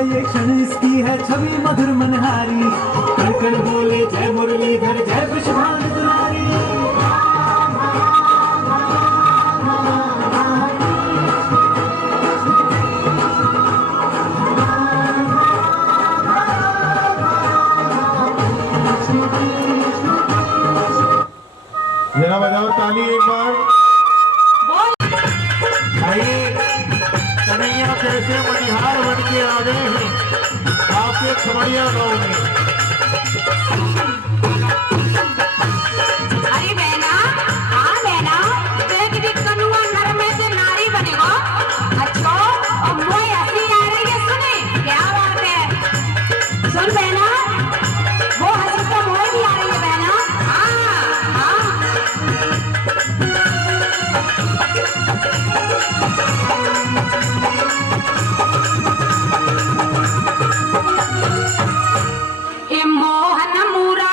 ये क्षण इसकी है छवि मधुर मनहारी, कण कण बोले जय मुरलीधर जय वृषभानु दुलारी। जरा बजाओ ताली एक बार। आइए कन्हैया कैसे मनिहार बन के आ गए हैं आपके खमड़िया गांव में। अरे बहना, हाँ बहना, देख भी कनुआ घर में से नारी बनेगा। अच्छा और मोए हंसी आ रही है, सुने क्या बात है। सुन बहना, वो हंसी तो मोए भी आ रही है बहना। हाँ हाँ ए मोहन मूरा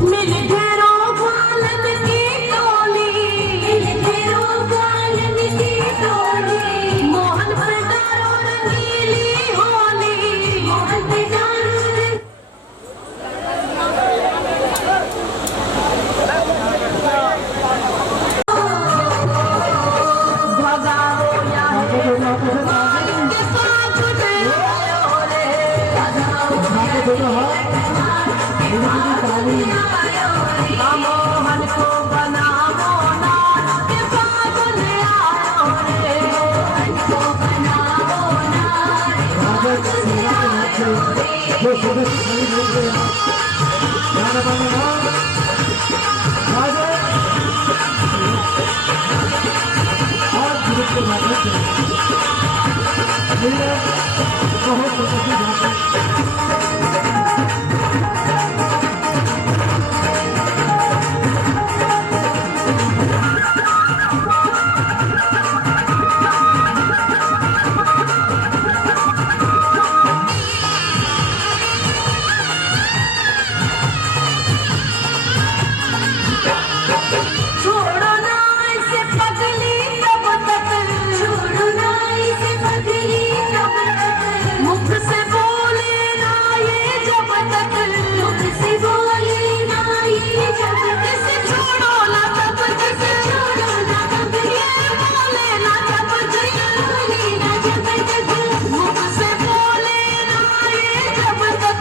मिल घेरो बालन की टोली, मिल घेरो बालन की टोली, मोहन पे डारो रंगीली होली, मोहन पे डारो भगाओ या के फागुन आयो रे, भगाओ मोहन को बनाओ नार के फागुन आयो रे, मोहन को बनाओ नार फागुन आयो छोड़ो ना इसे पगली तब तक, छोड़ो ना इसे पगली तब तक, मुख से बोले ना ये जब तक, मुख से बोले ना ये जब तक, इसे छोड़ो ना तब तक, छोड़ो ना तब तक, ये बोले ना जब तक, बोले ना जब तक, मुख से बोले ना ये जब तक,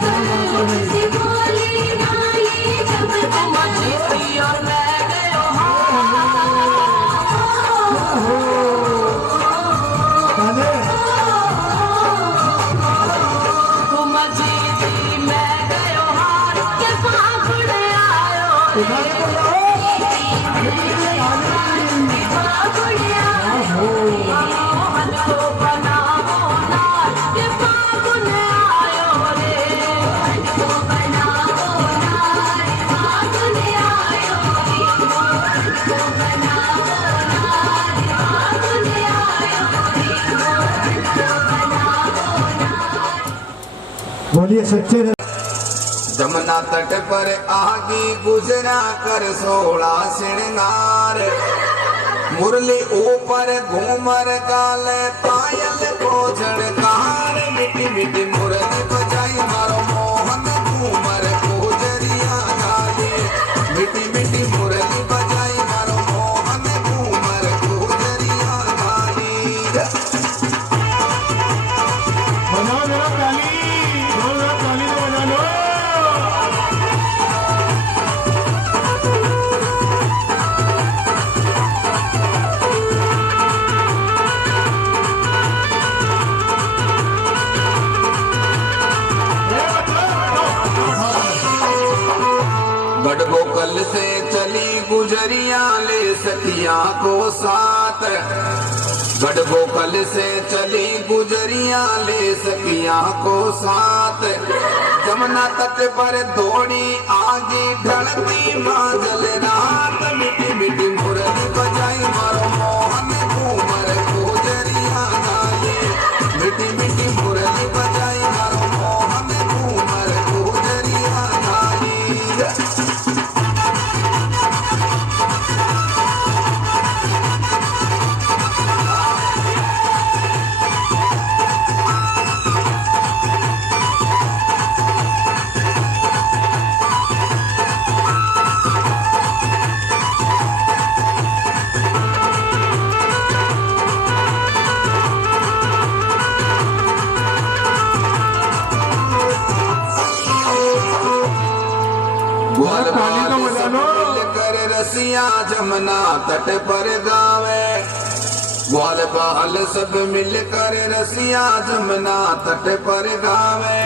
मुख से बोले ना ये जब तक, मची पिया मैं तुम जीती मैं गयो हार के फागुन आयो रे, फागुन आयो, मोहन को बनाओ नार के फागुन आयो रे, मोहन को बनाओ नार फागुन आयो रे, मोहन को बनाओ नार फागुन आयो रे, मोहन को बनाओ नार। बोलिए सच्चे जमुना तट पर आगी गुजरा कर 16 श्रृंगार, मुरली ऊपर घूमर गाले पायल को झड़कार, मिठी मिठी मुरली बजाई मारो मोहन घूमर को जरिया गाले, मिठी मिठी मुरली बजाई मारो मोहन घूमर को जरिया गाले। बनाओ जरा ताली, जरा ताली तो बजा लो। गढ़गोकल से चली गुजरिया ले सखिया को साथ, गढ़गोकल से चली गुजरिया ले सखिया को साथ, जमुना तट पर दौड़ी आगे ढलती माजल रात, मिठी मिठी मुरली बजाई मारो मोहन घूमर को जरिया गाले, मिठी मिठी मुरली बजाई मारो मोहन घूमर को जरिया गाले। कर रसिया जमुना तट पर गावे, ग्वाल बाल सब मिलकर रसिया जमुना तट पर गावे,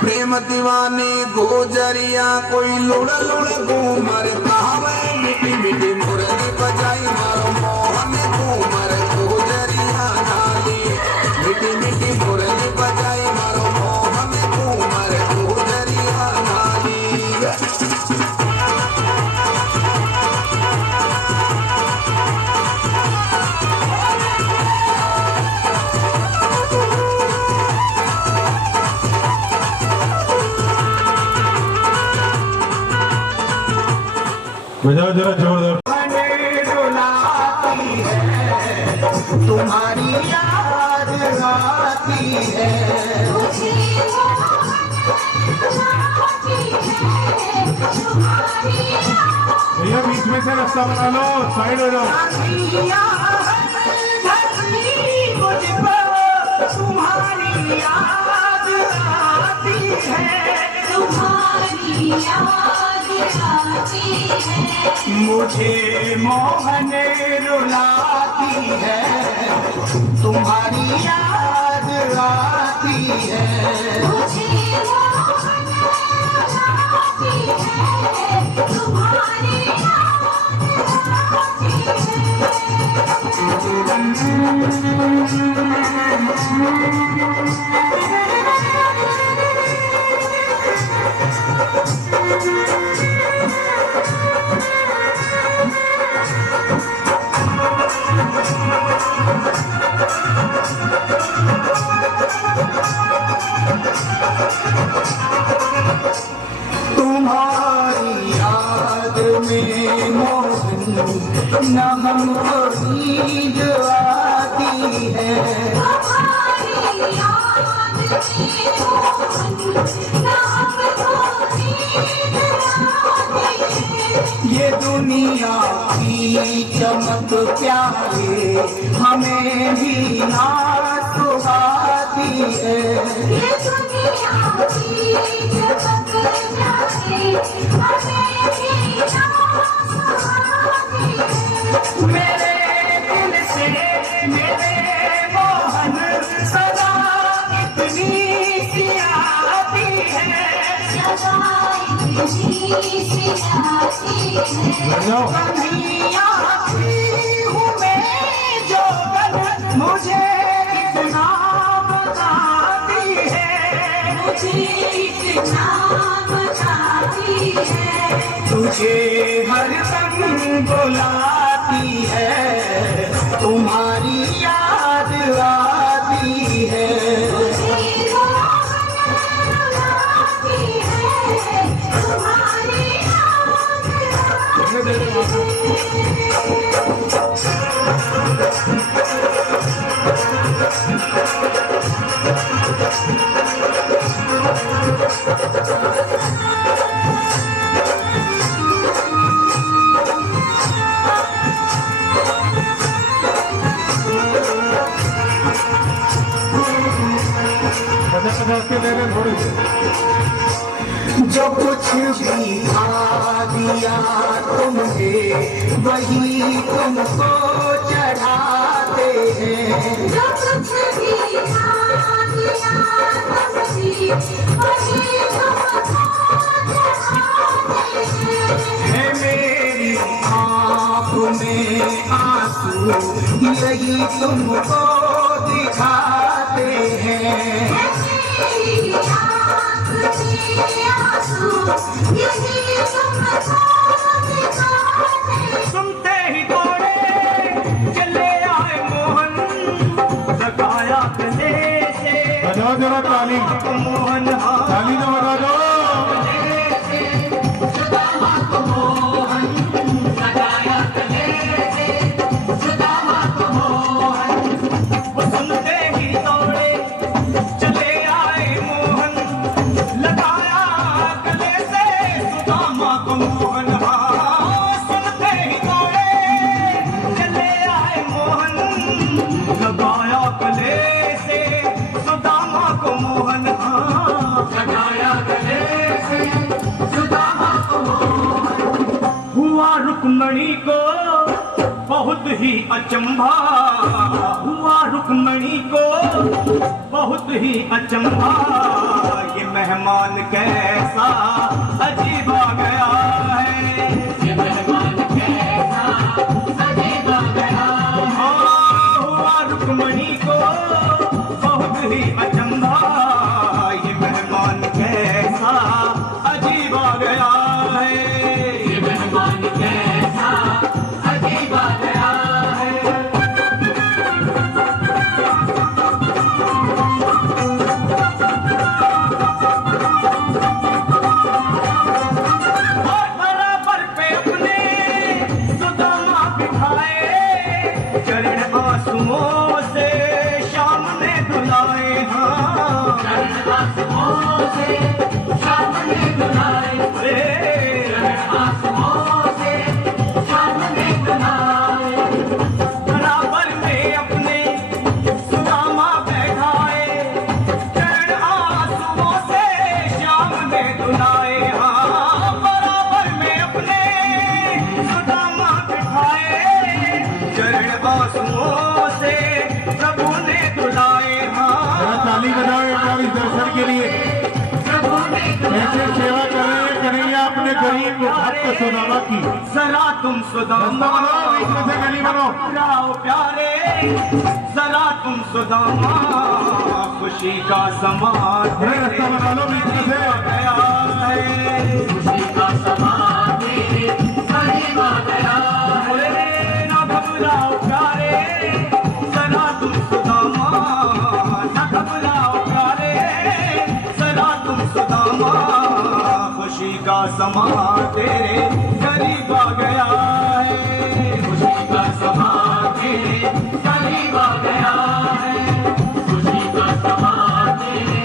प्रेम दीवानी गुजरिया कोई लुड़ लुड़ घूमर गावे, मिठी मिठी मुरली बजाई मारो मोहन घूमर गुजरिया गाली, मिठी मिठी मुरली बजाई मारो मोहन घूमर गुजरिया गाली। बजाओ जरा जोरदार। तुम्हारी याद आती है भैया बीच में से रास्ता बना लो, साइड हो जाओ। तुम्हारी याद आती है मुझे मोहन रुलाती है तुम्हारी याद आती है तुम्हारी याद में मोहन न हमको नींद आती है ये दुनिया की चमक प्यारे हमें भी ना सुहाती है मेरे दिल से मेरे मोहन सदा इतनी सी आती है जो मुझे इतना बताती है तुझे हर दम बुलाती है तुम्हारी याद आती है जो कुछ भी खा दिया तुमने वही तुमको चढ़ाते हैं जो कुछ भी खा दिया तुमने वही तुमको चढ़ाते हैं मेरी आँख में आंसू यही तुमको दिखाते हैं सुनते ही दौड़े चले आए मोहन लगाया गले से बजाओ जरा ताली, मोहन ताली तो बजा दो। मोहन लगाया गले से सुदामा को मोहन वो सुनते ही दौड़े चले आए मोहन लगाया गले से सुदामा को मोहन सुनते ही दौड़े चले आए मोहन लगाया गले से सुदामा को मोहन लगाया गले से सुदामा को मोहन हुआ रुक्मणी को बहुत ही अचंभा हुआ रुक्मणी को बहुत ही अचंभा ये मेहमान कैसा अजीब आ गया है ये मेहमान कैसा अजीब आ गया हुआ रुक्मणी को बहुत ही अचंभा ये मेहमान कैसा अजीब आ गया है ये मेहमान कैसा अजीब आ गया है बराबर पे अपने के गरीब भक्त सुदामा की जरा तुम सुदामा गली बनो राव प्यारे, जरा तुम सुदामा खुशी का समा रास्ता बना लो बीच में से गया है, खुशी का समा तेरे करीब आ गया है। ना घबराओ प्यारे, जरा तुम सुदामा, ना घबराओ प्यारे, जरा तुम सुदामा खुशी का समा तेरे करीब आ गया है, खुशी का समा तेरे करीब आ गया है, खुशी का समा तेरे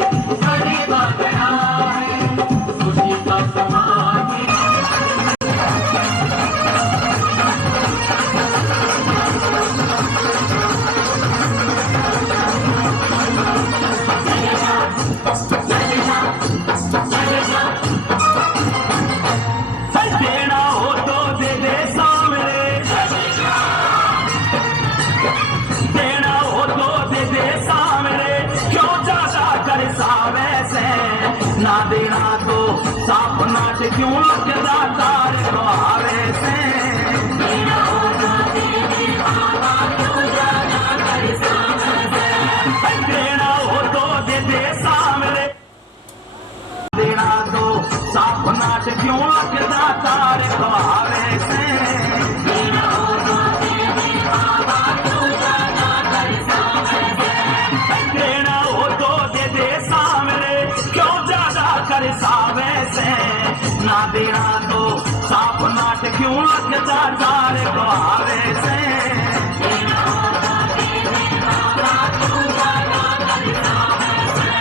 करीब आ गया है, खुशी का समा देना हो तो दे दे सामने, देना हो तो दे दे सामने, क्यों ज्यादा कर सावे से, ना देना तो साफ नाट क्यों लगता तार हारे से, देना हो तो दे दे बाबा क्यों ज्यादा कर सावे से, देना हो तो दे दे सामने, देना तो साफ नाट क्यों लगता तार हारे से, देना हो तो दे दे बाबा क्यों ज्यादा कर सावे से, देना हो तो दे दे सामने, क्यों ज्यादा कर सावे से, ना देना तो साफ नाट क्यों लगता तार हारे से, देना हो तो दे दे बाबा क्यों ज्यादा कर सावे से।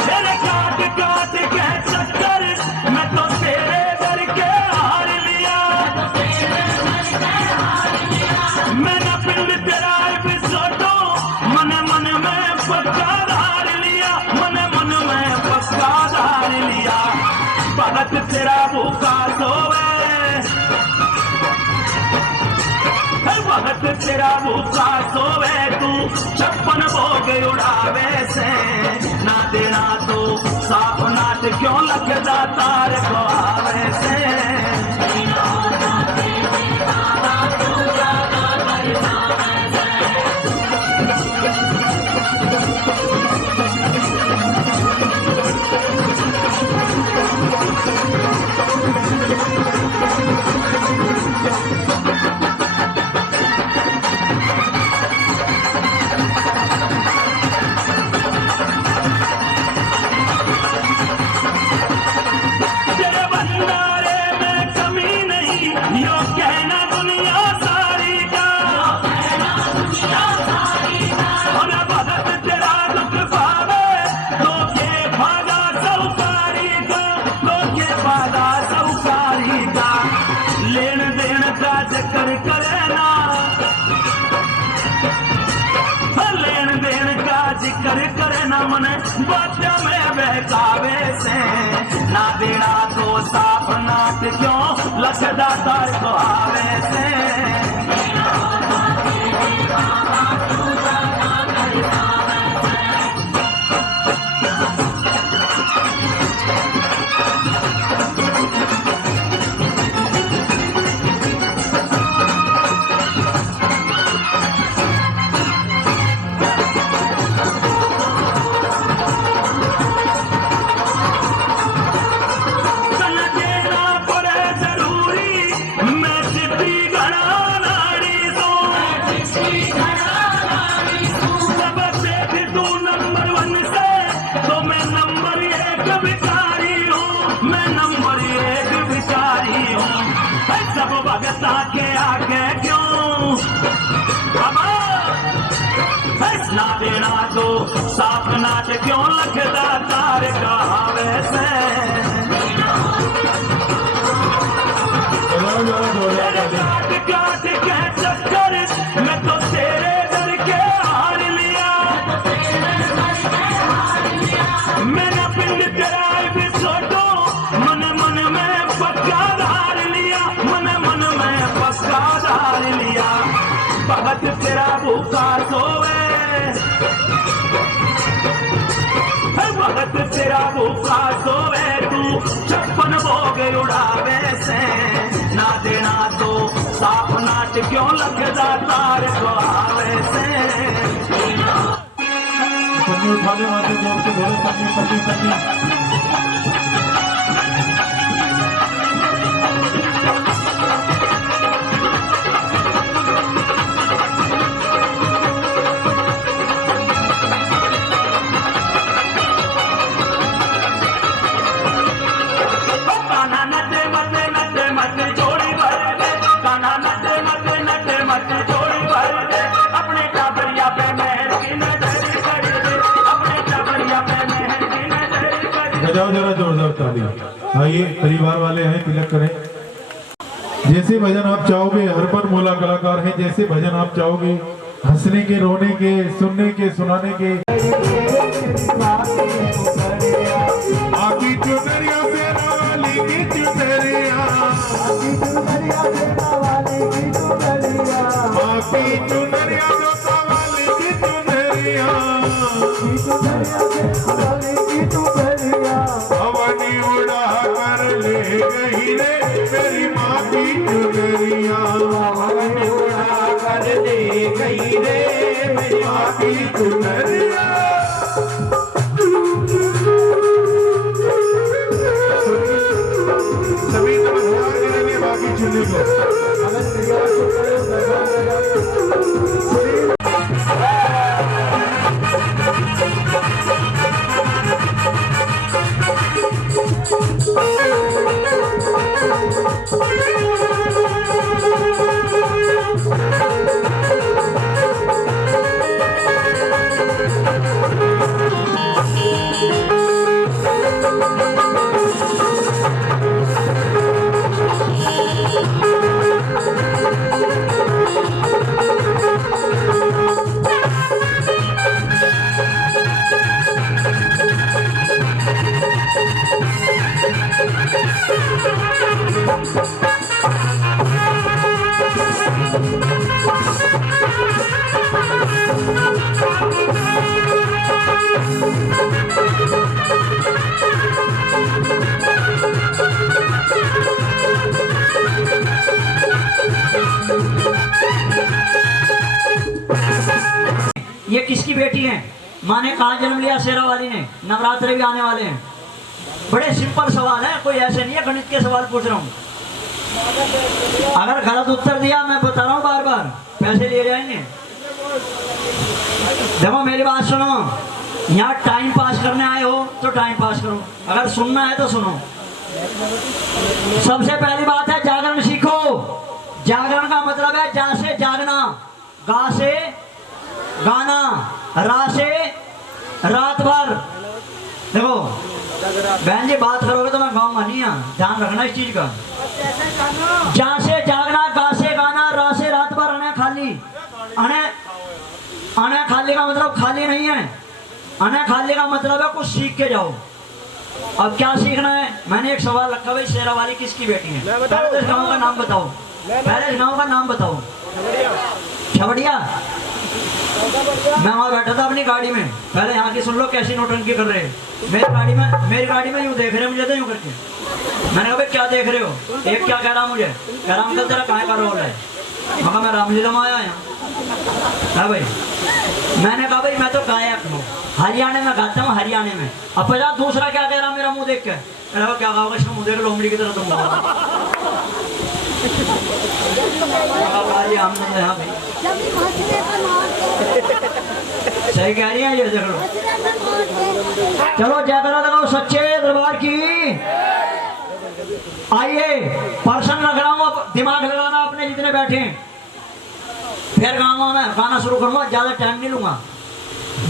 तेरे काट काट के चक्कर मैं तो तेरे दर के हार लिया, मैंने पिंड तेरा एपिसोडो मन मन में पक्का धार लिया, मन मन में पक्का धार लिया, भगत तेरा भूखा सोवे, भगत तेरा भूखा सोवे, तू 56 भोग उड़ावे से, ना देना तो साफ नाट क्यों लगता तार को आवे से, देना हो तो दे दे बाबा क्यों ज्यादा कर सावे से। तेरे भंडारे में कमी नहीं, यो कहना दुनिया सारी का, और भगत तेरा दुख पावे, तो के भागा सौकारी का, तो के भागा सौकारी का, लेन देन का चक्कर करे ना, लेन देन का जिक्र करे ना, मन बच्चा में बहकावे से, ना देना तो साफ नाट क्यों लगता तार को आवे से, देना हो तो दे दे बाबा क्यों ज्यादा कर सावे से। चल देना पड़े जरूरी, मैं चिट्ठी घड़ा नाड़ी दूं, जब देख तू नंबर 1 से, तो मैं नंबर 1 भिखारी हूँ, मैं नंबर 1 भिखारी हूँ, सब भगता के आगे क्यों बाबा, ना देना तो साफ नाट क्यों लगता तार कहावे से, तेरे काट काट के चक्कर मैं तो तेरे दर के हार लिया, तेरा भूखा सोवे तू 56 भोग उड़ावे से ना देना तो साफ नाट क्यों लगदा तार को आवे से पन्नी उठाने वाले जोर से बोलो पन्नी पन्नी पन्नी बजाओ जरा जोरदार ताली। आइए परिवार वाले हैं, तिलक करें। जैसे भजन आप चाहोगे, हरपन मोला कलाकार हैं, जैसे भजन आप चाहोगे, हंसने के, रोने के, सुनने के, सुनाने के। आकी चुनरिया से वाली की चुनरिया, आकी चुनरिया से वाली की चुनरिया, आकी चुनरिया से वाली की चुनरिया, आकी चुनरिया से वाली की चुनरिया, अवनी उड़ा कर ले गई रे मेरी माँ की चुनरिया, अवनी उड़ा कर ले गई रे मेरी माँ की चुनरिया। सभी नमस्कार करेंगे बाकी चुनने को। ये किसकी बेटी है? माँ ने कहा जन्म लिया शेरा वाली ने। नवरात्रे भी आने वाले हैं। बड़े सिंपल सवाल है, कोई ऐसे नहीं है गणित के सवाल पूछ रहा हूँ। अगर गलत उत्तर दिया मैं बता रहा हूँ बार बार पैसे लिए जाएंगे। देखो मेरी बात सुनो, यहाँ टाइम पास करने आए हो तो टाइम पास करो, अगर सुनना है तो सुनो। सबसे पहली बात है जागरण सीखो। जागरण का मतलब है जा से जागना, गा से गाना, रा से रात भर। देखो बहन जी बात करोगे तो मैं गाऊंगा नहीं, ध्यान रखना इस चीज का। जा से जागना, गा से गाना, रा से रात भर। अने खाली, अने खाली का मतलब खाली नहीं है। अने खाली का मतलब है कुछ सीख के जाओ। अब क्या सीखना है? मैंने एक सवाल रखा, भाई शेरा वाली किसकी बेटी है? पहले इस गाँव का नाम बताओ, पहले इस गाँव का नाम बताओ। छवड़िया। मैं वहाँ बैठा था अपनी गाड़ी में, पहले यहाँ की सुन लो कैसी नौटंकी कर रहे हैं। मेरी गाड़ी में यूँ देख रहे हैं मुझे, तो यूँ करके। मैंने कहा भाई क्या देख रहे हो? एक क्या कह रहा मुझे, कह रहा अंकल तेरा कहाँ का रोल है? मैं कहा मैं रामलीला में आया यहाँ। भाई मैंने कहा भाई मैं तो गायक हूँ, हरियाणा में गाता हूँ, हरियाणा में। अब पता दूसरा क्या कह रहा मेरा मुँह देख के? क्या कहा होगा इसका मुँह देख, लोमड़ी की तरह तुम सही कह रही है ये, देख लो। चलो जयकारा लगाओ सच्चे दरबार की। आइए पर्सन लग रहा हूँ, दिमाग लगाना अपने जितने बैठे हैं। फिर गाँव में गाना शुरू करूंगा, ज्यादा टाइम नहीं लूंगा।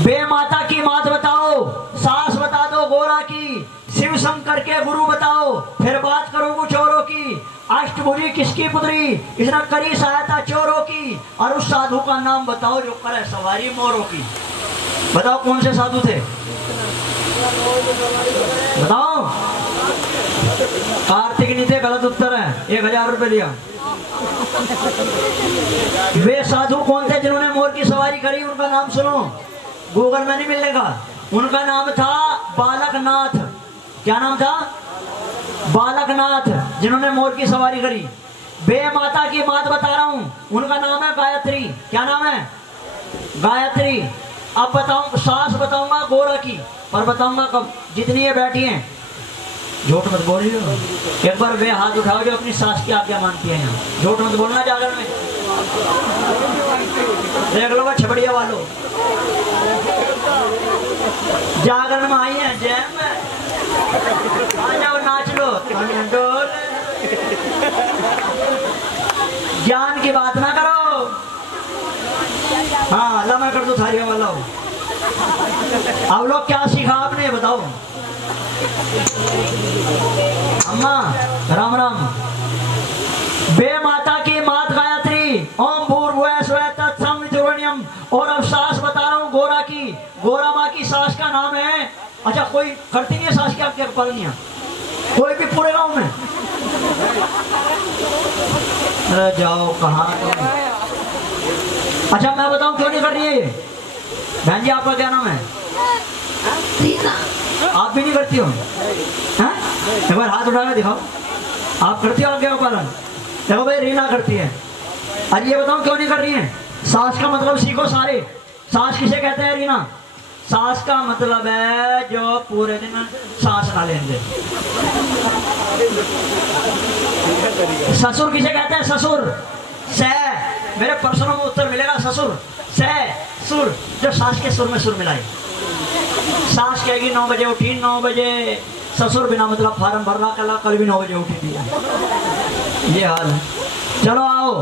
बे माता की मात बताओ, सास बता दो गोरा की, शिव शंकर के गुरु बताओ, फिर बात करो कुछ औरों की। अष्टभुजी किसकी पुत्री, इसने करी सहायता चोरों की, और उस साधु का नाम बताओ जो करे सवारी मोरों की। बताओ कौन से साधु थे? बताओ। कार्तिक नहीं थे, गलत उत्तर है। 1000 रुपए दिया। वे साधु कौन थे जिन्होंने मोर की सवारी करी? उनका नाम सुनो, गूगल में नहीं मिलेगा। उनका नाम था बालक बालकनाथ, क्या नाम था? बालकनाथ, जिन्होंने मोर की सवारी करी। बे माता की बात बता रहा हूं, उनका नाम है गायत्री। क्या नाम है? गायत्री। अब बताऊं, सास बताऊंगा गोरा की, पर बताऊंगा कब? जितनी ये बैठी हैं, झूठ मत बोलिए। एक बार वे हाथ उठाओ जो अपनी सास की आज्ञा मानती है। यहाँ झूठ मत बोलना। जागरण में देख लो छबड़िया वालों, जागरण में आई है जैम में, आ जाओ नाच लो। ज्ञान की बात ना करो। हाँ अल्लाह मैं कर दो थारिया वाला हो। अब लोग क्या सीखा आपने बताओ? अम्मा राम राम। बे माता की मात गायत्री, ओम भूर्भुवः स्वः तत्सवितुर्वरेण्यम। और अब सास बता रहा हूँ गोरा की। गोरा माँ की सास का नाम है, अच्छा कोई करती नहीं है सास की आपके पालनियाँ? कोई भी पूरे गांव में? अरे जाओ कहाँ? अच्छा मैं बताऊं क्यों नहीं कर रही है ये? बहन जी आपका क्या नाम है? आप भी नहीं करती हो? हाँ? एक बार हाथ उठा के दिखाओ। आप करती हो आज्ञा पालन? देखो भाई रीना करती है। आज ये बताओ क्यों नहीं कर रही है? सास का मतलब सीखो सारे। सास किसे कहते हैं रीना? सास का मतलब है जो पूरे दिन सांस ना लेंगे। ससुर किसे कहते हैं? ससुर से, मेरे प्रश्नों में उत्तर मिलेगा। ससुर से सुर, जो सास के सुर में सुर मिलाए। सास कहेगी 9 बजे उठी, 9 बजे। ससुर बिना मतलब फार्म भर रहा, कल भी 9 बजे उठी थी। ये हाल है। चलो आओ,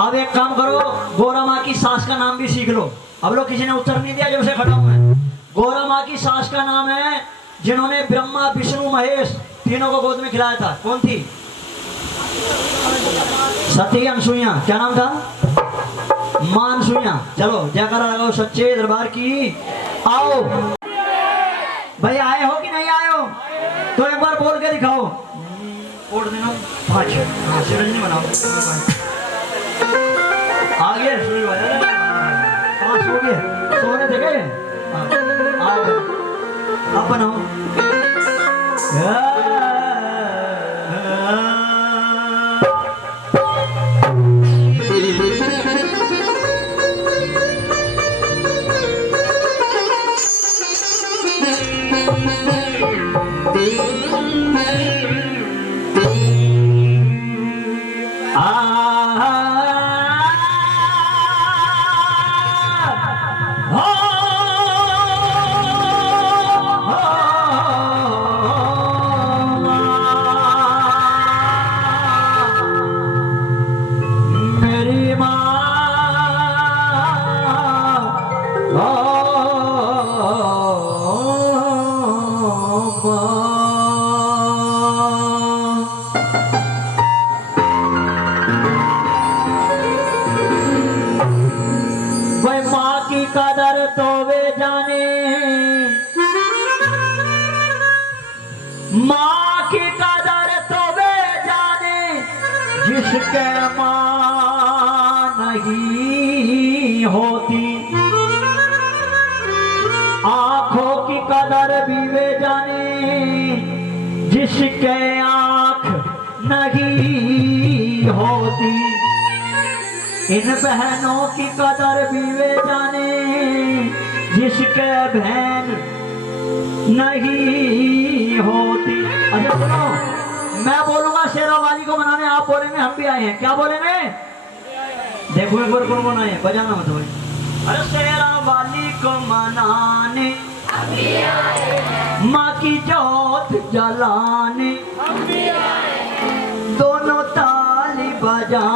अब एक काम करो, गोरा माँ की सास का नाम भी सीख लो। अब लोग किसी ने उत्तर नहीं दिया जब से खड़ा हूं मैं। गोरा माँ की सास का नाम है जिन्होंने ब्रह्मा विष्णु महेश तीनों को गोद में खिलाया था। कौन थी? सती अनसुईया। क्या नाम था? मां अनसुईया। चलो जयकारा लगाओ सच्चे दरबार की। आओ भाई, आए हो कि नहीं आए हो? तो एक बार बोल के दिखाओ। कोड देना 5। हाँ सिरंजी बनाओ। आ गया सुई वाला 5 हो गए। सोने देखे? आओ अब बनाओ। माँ की कदर तो वे जाने जिसके माँ नहीं होती। आंखों की कदर भी वे जाने जिसके आंख नहीं होती। इन बहनों की कदर भी वे जाने जिसके बहन नहीं होती। अच्छा सुनो, मैं बोलूंगा शेरों वाली को मनाने, आप बोलेंगे हम भी आए हैं। क्या बोलेंगे? देखो एक बार कौन कौन आए, बजाना मत भाई। अरे शेरों वाली को मनाने माँ की जोत जलाने, दोनों ताली बजा।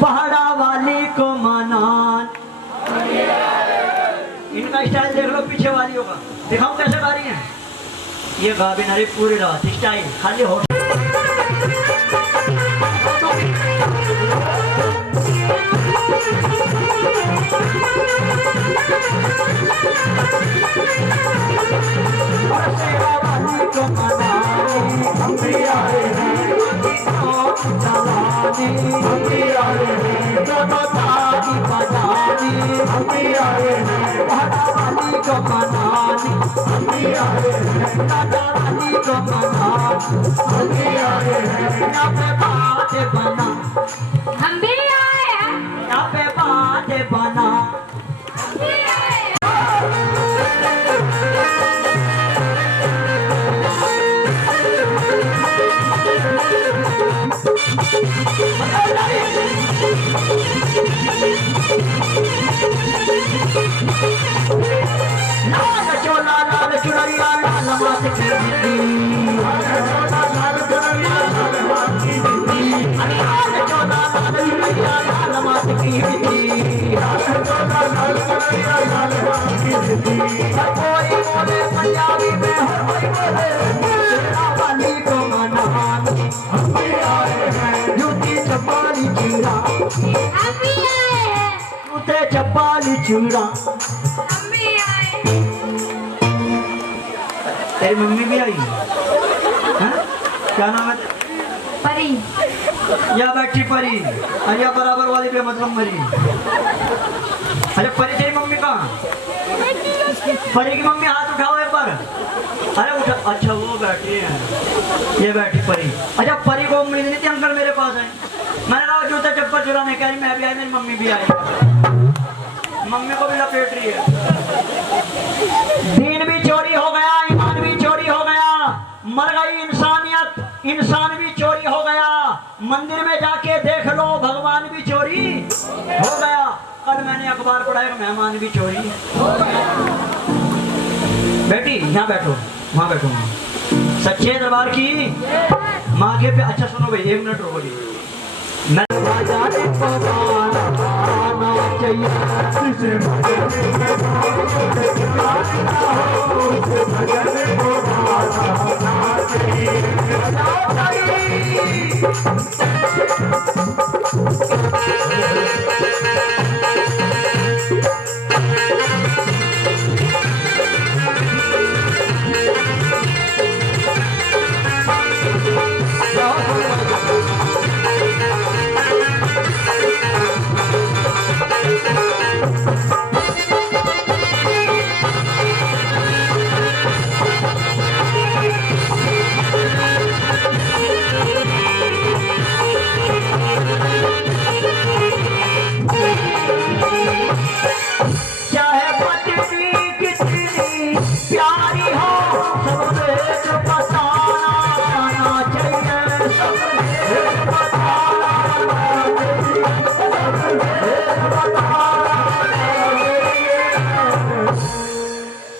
पहाड़ा वाली को मनाने, इनका स्टाइल देख लो पीछे वालियों का। दिखाऊं कैसे गा रही हैं ये? गा भी नारी पूरी रात स्टाइल खाली हो। राजा रानी को मना, यहाँ पे बात बना, हम भी आए हैं। यहाँ पे बात बना। हम भी आए हैं। लाल चोला लाल चुनरिया लाल मात की बिंदी, लाल चोला लाल चुनरिया लाल मात की बिंदी, लाल चोला लाल चुनरिया लाल मात की बिंदी, लाल चोला लाल चुनरिया लाल मात की बिंदी। कोई बोले पंजाबी में, कोई बोले शेरा वाली को मनाने, हम भी आए हैं जूती चपाली चूड़ा, हम भी आए हैं। जूते चपाली चूड़ा। हम भी आए हैं। तेरी मम्मी भी आई है? क्या नाम है? परी। या बैठी परी, अरे या बराबर वाली पे मतलब मरी। अरे परी तेरी मम्मी कहाँ? परी की मम्मी हाथ उठाओ एक बार। अरे उठा, अच्छा वो बैठी है, ये बैठी परी। अच्छा परी को उम्मीद नहीं थी अंकल मेरे पास है। मैंने कहा जूते चप्पल चुराने कह रही, मैं भी आई, मेरी मम्मी भी आई, मम्मी को भी लपेट रही है। दीन भी चोरी हो गया, ईमान भी चोरी हो गया, मर गई इंसानियत, इंसान भी चोरी हो गया। मंदिर में जाके देख लो, भगवान भी चोरी हो गया। कल मैंने अखबार पढ़ा है, मेहमान भी चोरी हो गया। बेटी यहाँ बैठो, वहाँ बैठो, सच्चे दरबार की माँ के पे। अच्छा सुनो भाई, 1 मिनट रुको जी। मैं जाने को आना चाहिए, चाहे पत्नी कितनी प्यारी हो, सबसे बताना चाहिए, सबसे बताना चाहिए।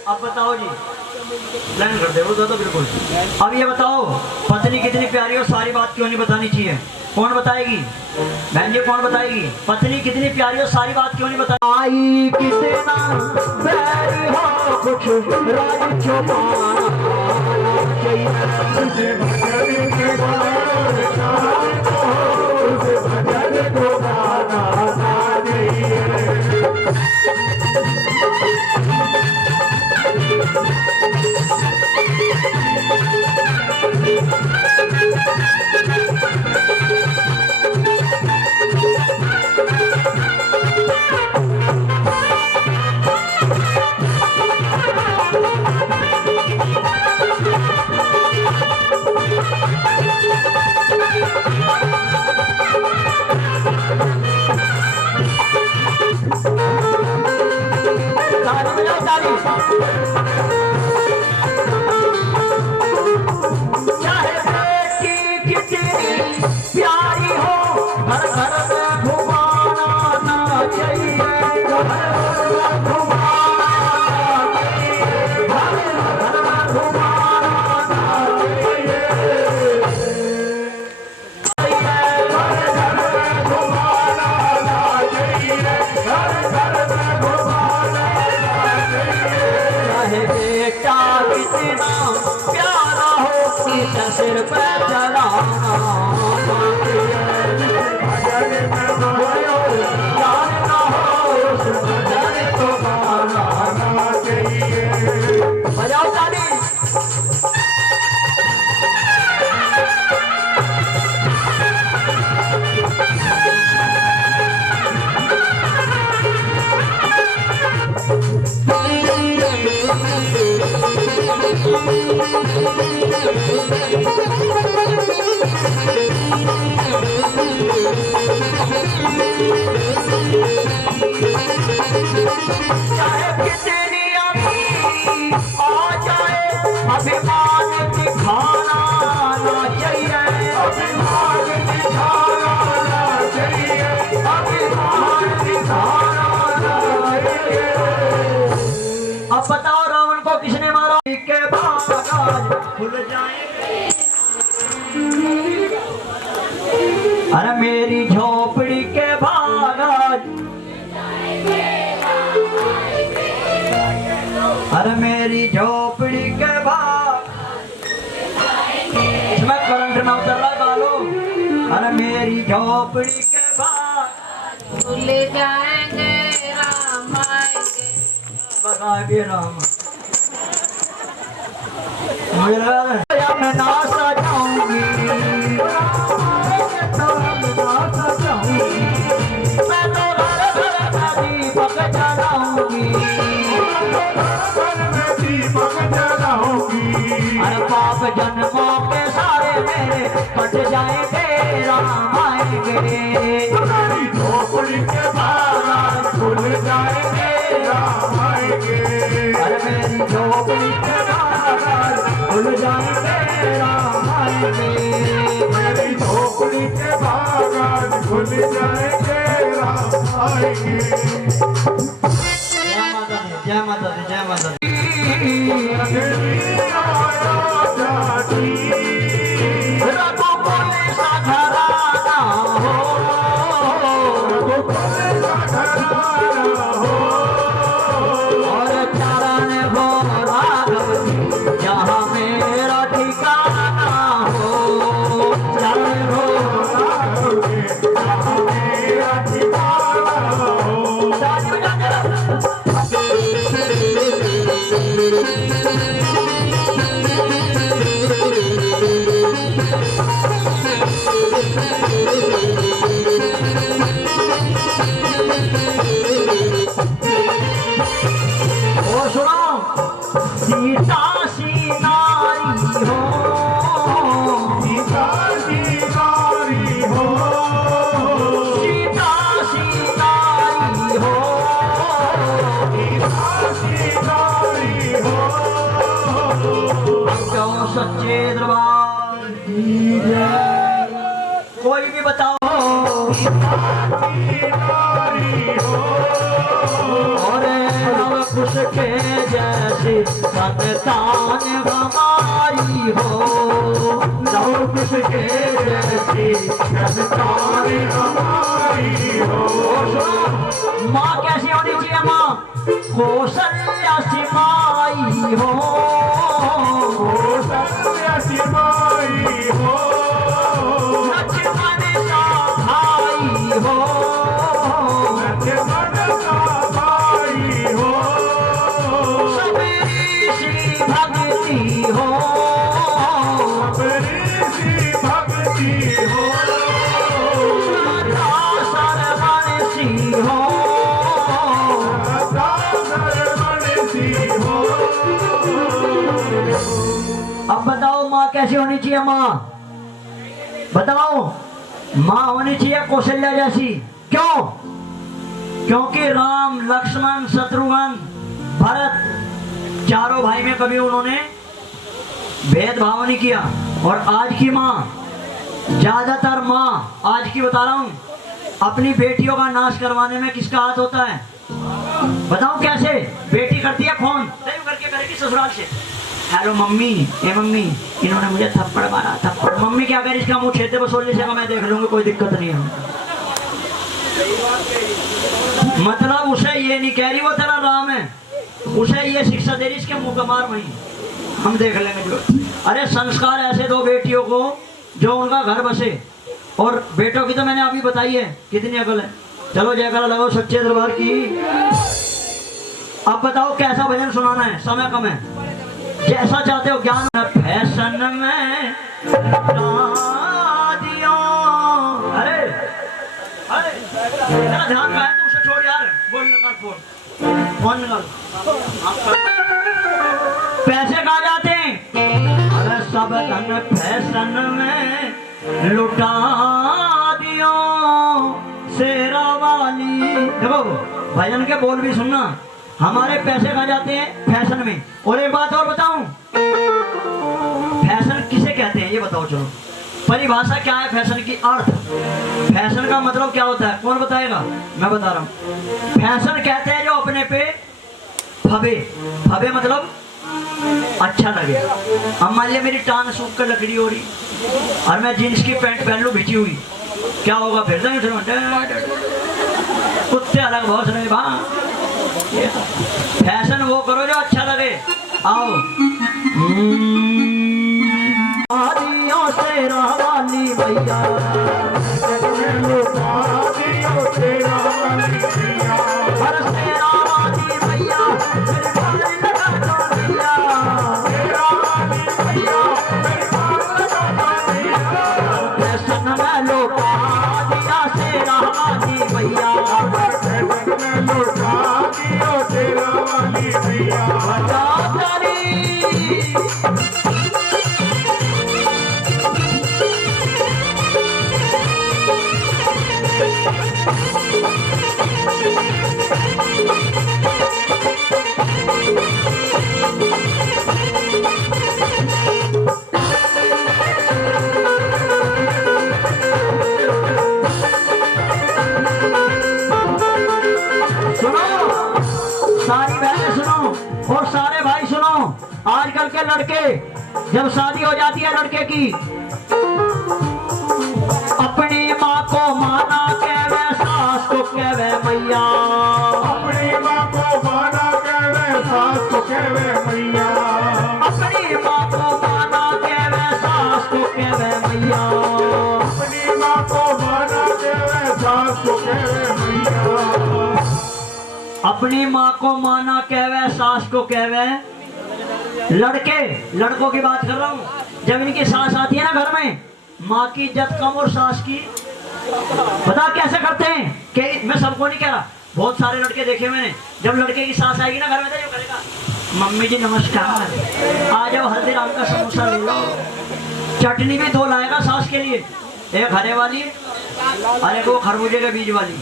अब बताओ जी, लाइन कर दे वो तो बिल्कुल। अब ये बताओ, पत्नी कितनी प्यारी हो सारी बात क्यों नहीं बतानी चाहिए? कौन बताएगी बहन जी, कौन बताएगी? पत्नी कितनी प्यारी हो सारी बात क्यों नहीं बताई? आई कितना प्यारी हो, कुछ राज छुपाना चाहे बेटी कितनी प्यारी हो, घर घर में घुमाना चाहिए, घर घर में घुमाना चाहिए, घर घर में घुमाना चाहिए, घर घर में घुमाना चाहिए, घर घर में घुमाना चाहिए। चाहे बेटा कितना प्यारा हो, पीछे सिर पे चढ़ाना बजाओ ताली। के बाग आज खुल जाएंगे। अरे मेरी झोपड़ी के बाग आज, अरे मेरी झोपड़ी के बाग, इसमें करंट ना उतर रहा गालो। अरे मेरी झोपड़ी के बाग खुल जाएंगे, राम आएंगे। बस आगे राम। मुझे लगा मैं ना सजाऊंगी, मैं तो घर घर का दीपक जलाऊंगी। अरे पाप जन्मों के सारे मेरे कट जाएंगे, राम आएंगे। झोपड़ी के बाग खुल जाएंगे, राम आएंगे। अरे मेरी झोपड़ी के बाग खुल जाएंगे, राम आएंगे। मेरी झोपड़ी के बाग खुल जाएंगे, राम आएंगे। जय माता दी, जय माता दी, जय माता दी। रघुकुल सा घराना हो, और चरण हो राघव जहाँ मेरा ठिकाना हो। चरण हो ओ सुनो, सीता सी नारी हो, सीता सी नारी हो, सीता सी नारी हो, सीता सी नारी हो। क्यों सच्चे दरबार की जय। कोई भी बताओ। और नव कुश के जैसी संतान हमारी हो, नव कुश के जैसी संतान हमारी हो। माँ कैसी होनी चाहिए? माँ कौशल्या सी माई हो, कौशल्या सी माई हो, लक्ष्मण का भाई हो, लक्ष्मण का भाई हो, सबरी सी भक्ति हो, सबरी सी भक्ति हो, सदा सरवण सी हो, सदा सरवण सी हो। अब बताओ माँ कैसी होनी चाहिए? माँ बताओ। माँ होनी चाहिए कौशल्या जैसी। क्यों? क्योंकि राम, लक्ष्मण, शत्रुघ्न, भरत चारों भाई में कभी उन्होंने भेदभाव नहीं किया। और आज की माँ, ज्यादातर माँ आज की बता रहा हूँ, अपनी बेटियों का नाश करवाने में किसका हाथ होता है? बताओ कैसे? बेटी करती है फोन, तय करके करेगी ससुराल से, हेलो मम्मी, ए मम्मी इन्होंने मुझे थप्पड़ मारा, थप्पड़। मम्मी क्या करे? इसका मुंह छेदे बसोली से मैं देख लूंगी, कोई दिक्कत नहीं है। मतलब उसे ये नहीं कह रही वो तेरा राम है, उसे ये शिक्षा दे रही इसके मुंह का मार वही, हम देख लेंगे जो। अरे संस्कार ऐसे दो बेटियों को जो उनका घर बसे। और बेटों की तो मैंने अभी बताई है कितनी अकल है। चलो जयकारा लगाओ सच्चे दरबार की। अब बताओ कैसा भजन सुनाना है? समय कम है, जैसा चाहते हो। ज्ञान फैशन में दियो। अरे अरे तेरा ध्यान रहा है तो उसे छोड़ यार, बोल निकाल फोन, फोन निकाल। पैसे कहाँ जाते हैं? अरे सब धन फैशन में लुटा दियो शेरा वाली। देखो भजन के बोल भी सुनना, हमारे पैसे कहाँ जाते हैं? फैशन में। और एक बात और बताऊं, फैशन किसे कहते हैं ये बताओ। चलो परिभाषा क्या है फैशन की? अर्थ। फैशन का मतलब क्या होता है? कौन बताएगा? मैं बता रहा हूं। फैशन कहते हैं जो अपने पे फबे, फबे मतलब अच्छा लगे। अब मान लिया मेरी टांग सूख कर लकड़ी हो रही और मैं जींस की पैंट पहन लूं भिजी हुई, क्या होगा फिर? कुत्ते अलग बहुत रहे भा। फैशन वो करो जो अच्छा लगे। आओ आदियों से वाली भैया, आदियों से वाली भैया, हर शेरा वाली भैया, मेरे बाल लगा दो भैया, तेरा वाली भैया, मेरे बाल लगा दो भैया। फैशन में लो आदिया शेरा वाली भैया, फैशन में लौटा दियो तेरा वाली भैया। बजा तारी सारी बहनें सुनो और सारे भाई सुनो। आजकल के लड़के जब शादी हो जाती है लड़के की, अपनी माँ को माना कहवे, सास को कहवे मैया, अपनी माँ को माना कहवे, सास को कहवे मैया, अपनी माँ को माना कहवे, सास को कहवे मैया, अपनी माँ को माना कहवे, सास को कहवे मैया। अपनी माँ को माना कहवे, सास को कहवे। लड़कों की बात कर रहा हूँ। जब इनकी सास आती है ना घर में, माँ की इज्जत कम और सास की पता कैसे करते हैं कि मैं सबको नहीं कह रहा, बहुत सारे लड़के देखे मैंने। जब लड़के की सास आएगी ना घर में तो जो करेगा, मम्मी जी नमस्कार, आ जाओ हल्दीराम का समोसा ले लो। चटनी भी 2 लाएगा सास के लिए, एक हरे वाली और एक वो खरबूजे के बीज वाली।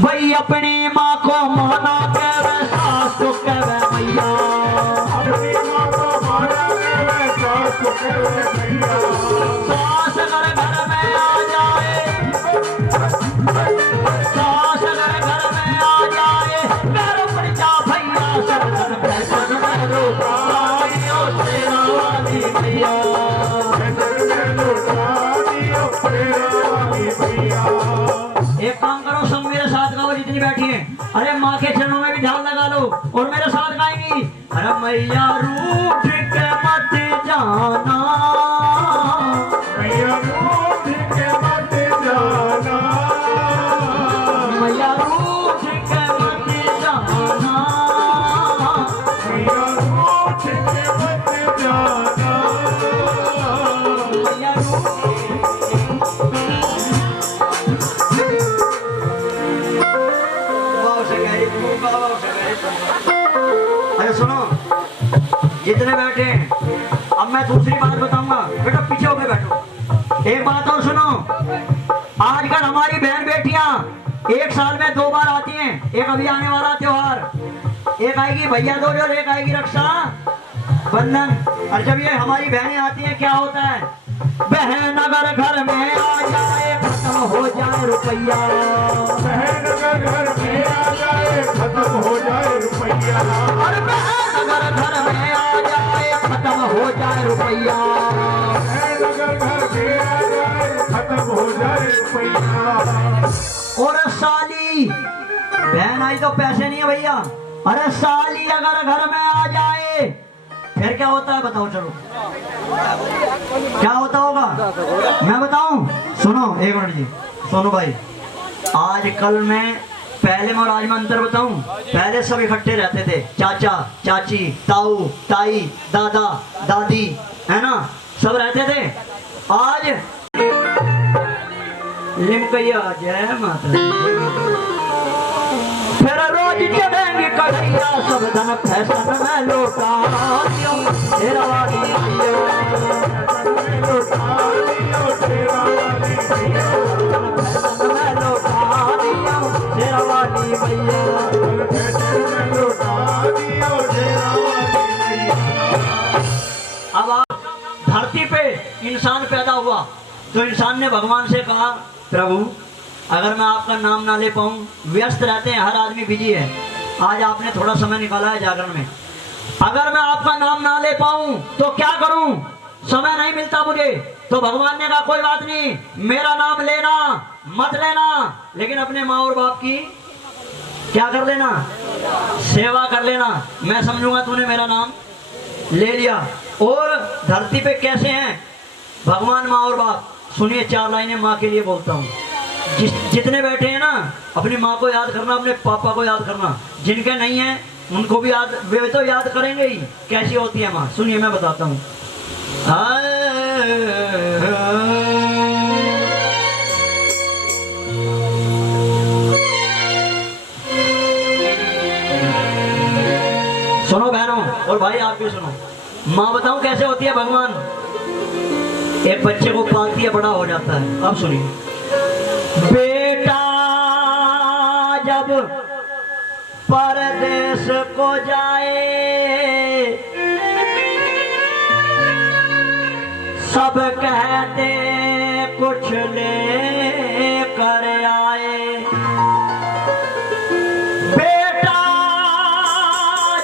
भाई अपनी माँ को माना कहवे, सास को कहवे मैया, अपनी माँ को माना कहवे, सास को कहवे मैया। सास अगर घर में आ जाए, सास अगर घर में आ जाए, पैरों पर जा भैया, सब दिन फैशन में लो आदियों तेरा वाली भैया, फैशन में लौटा दियो तेरा वाली भैया। एक काम करो सब मेरे साथ गाओ जितनी बैठी है। अरे माँ के चरणों में भी ध्यान लगा लो और मेरे साथ गाएंगी। अरे मैया रूठ के मत जाना, मैया रूठ के मत जाना, मैया रूठ के मत जाना, मैया रूठ के मत जाना। मैया रूठ। अरे सुनो जितने बैठे हैं, अब मैं दूसरी बात बताऊंगा, बेटा पीछे होके बैठो। एक बात और सुनो, आजकल हमारी बहन बेटियां 1 साल में 2 बार आती हैं। एक अभी आने वाला त्योहार, एक आएगी भैया दूज और एक आएगी रक्षा बंधन। और जब ये हमारी बहनें आती हैं क्या होता है, बहन अगर घर में आ जाए खत्म हो जाए रुपया, बहन अगर घर में आ जाए खत्म हो जाए रुपया, और बहन अगर घर में आ जाए खत्म हो जाए रुपया, बहन अगर घर में आ जाए खत्म हो जाए रुपया। और साली बहन आई तो पैसे नहीं है भैया, अरे साली अगर घर में आ जाए फिर क्या होता है बताओ, चलो क्या होता होगा मैं बताऊं। सुनो एक मिनट जी, सोनू भाई, आजकल मैं पहले में और आज में अंतर बताऊं। पहले सब इकट्ठे रहते थे, चाचा चाची, ताऊ ताई, दादा दादी, है ना, सब रहते थे। आज लिमकैया जय माता दी। फिर रोज चढ़ेंगे कढ़ैया, सब धन फैशन में लौटा दियो तेरा वाली भैया, लौटा दियो तेरा वाली भैया, फैशन में लौटा दियो तेरा वाली भैया, फैशन में लौटा दियो तेरा वाली भैया। अब आप धरती पे इंसान पैदा हुआ तो इंसान ने भगवान से कहा, प्रभु अगर मैं आपका नाम ना ले पाऊं, व्यस्त रहते हैं, हर आदमी बिजी है, आज आपने थोड़ा समय निकाला है जागरण में, अगर मैं आपका नाम ना ले पाऊं तो क्या करूं? समय नहीं मिलता मुझे। तो भगवान ने कहा कोई बात नहीं, मेरा नाम लेना मत लेना, लेकिन अपने माँ और बाप की क्या कर लेना? सेवा कर लेना। मैं समझूंगा तूने मेरा नाम ले लिया। और धरती पे कैसे हैं भगवान, माँ और बाप? सुनिए, 4 लाइनें माँ के लिए बोलता हूँ। जितने बैठे हैं ना, अपनी माँ को याद करना, अपने पापा को याद करना। जिनके नहीं है उनको भी याद, वे तो याद करेंगे ही। कैसी होती है माँ, सुनिए मैं बताता हूँ। सुनो बहनों और भाई, आप भी सुनो। माँ बताऊं कैसे होती है भगवान? एक बच्चे को पालती है, बड़ा हो जाता है। अब सुनिए, बेटा जब परदेश को जाए, सब कहते कुछ ले कर आए। बेटा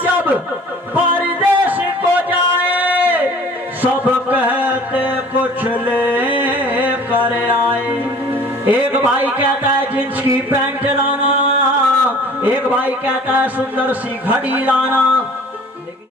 जब परदेश को जाए, सब कहते कुछ ले कर आए। एक भाई कहता है जींस की पैंट लाना, एक भाई कहता है सुंदर सी घड़ी लाना,